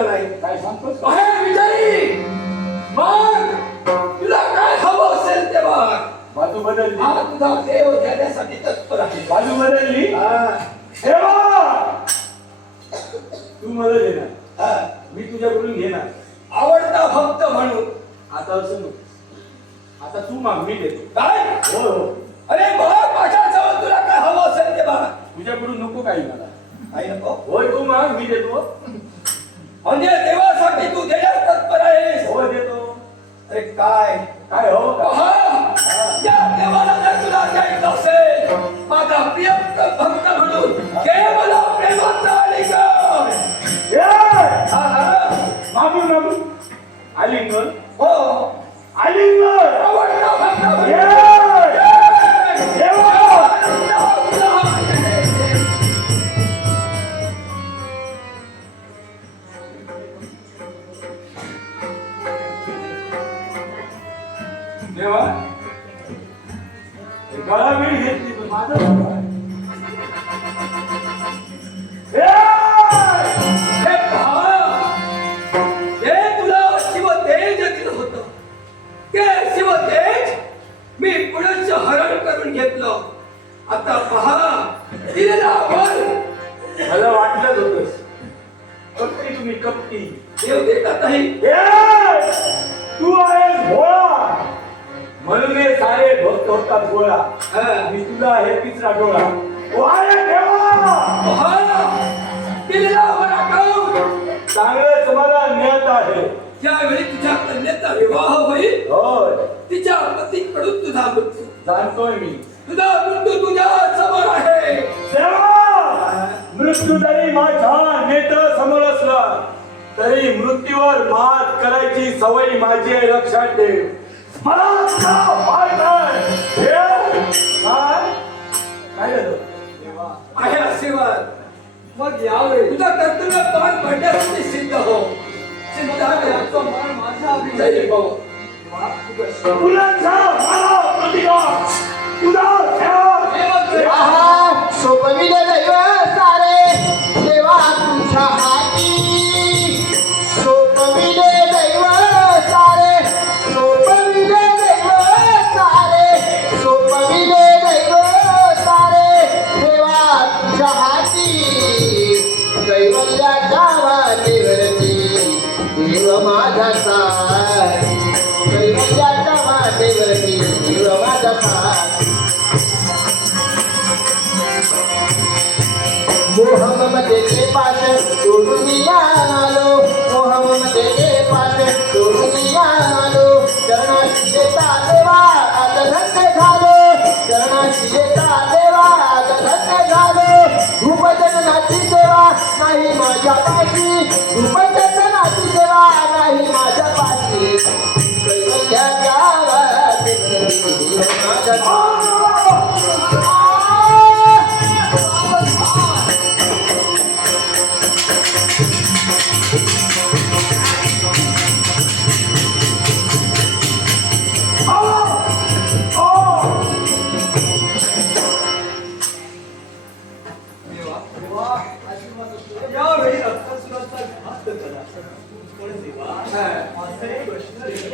दिला नाही. काय सांगतोस? बाहेर विचारी मग तुला काय हवं असेल ते बघ. बाजू बदलली. हा तुझा देव देण्यासाठी तत्पर आहे. बाजू बदलली. देवा तू मला देणार, हा, मी तुझ्याकडून घेणार. आवडता भक्त म्हणून. आता असं नको, आता तू माग, मी देतो. काय? हो हो, अरे बघ माझ्याजवळ तुला काय हवं असेल ते बघ. तुझ्याकडून नको काही मला. काही नको. होय तू माग, मी देतो. म्हणजे देवासाठी तू देण्यास तत्पर आहेस. हो देतो. अरे काय काय हो का? पहा, या देवाला जर तुला द्यायचं असेल माझा प्रिय भक्त म्हणून केवळ प्रेमाचा अलिंगन. हा, हा. मागून मागून आलिंगन. हो, आलिंगन. आवडता भक्त म्हणून. देवा गळा वेळ घेतली पण माझं काय? हे पहा, हे तुला शिवतेज दिलं होतं. ते शिवतेज मी पुढचं हरण करून घेतलं. आता पहा दिलेला वर. मला वाटलंच होतंस कपटी, तुम्ही कपटी. देव देतात नाही. तू आहेस भोळा म्हणून हे सारे भक्त होतात गोळा. मी तुला हे तिसरा डोळा. ओ आहे देवा, पहा दिलेला वर आठवून चांगलं समाधान मिळत आहे. ज्यावेळी तुझ्या कन्येचा विवाह होईल होय तिच्या पतीकडून तुझा मृत्यू. जाणतोय मी. तुझा मृत्यू तुझ्या समोर आहे. देवा मृत्यू जरी माझ्या नेत्र समोर असला तरी मृत्यूवर मात करायची सवय माझी आहे, लक्षात ठेव. मला माहित आहे. काय झालं आहे आशीर्वाद. मग यावेळी तुझा कर्तव्य पार पडण्यासाठी सिद्ध हो. चिंता करायचं मन माझा विजयी हो. मुलांचा मला प्रतिकार तुझा आहा सोपविले दैव सारे देवा तुझ्या हाती. सोपविले दैव सारे, सोपविले दैव सारे, सोपविले दैव सारे देवा तुझ्या हाती. कैवल्याच्या वाटेवरती देव माझा साथ. कैवल्याच्या वाटेवरती देव माझा साथ. मोहम्मदे के पास सोडून आलो, मोहम्मदे के पास सोडून आलो. चरणाशी येता देवा आता धन्य झालो, चरणाशी येता देवा आता धन्य झालो. धूप जगनाची सेवा नाही माझ्या पाशी, धूप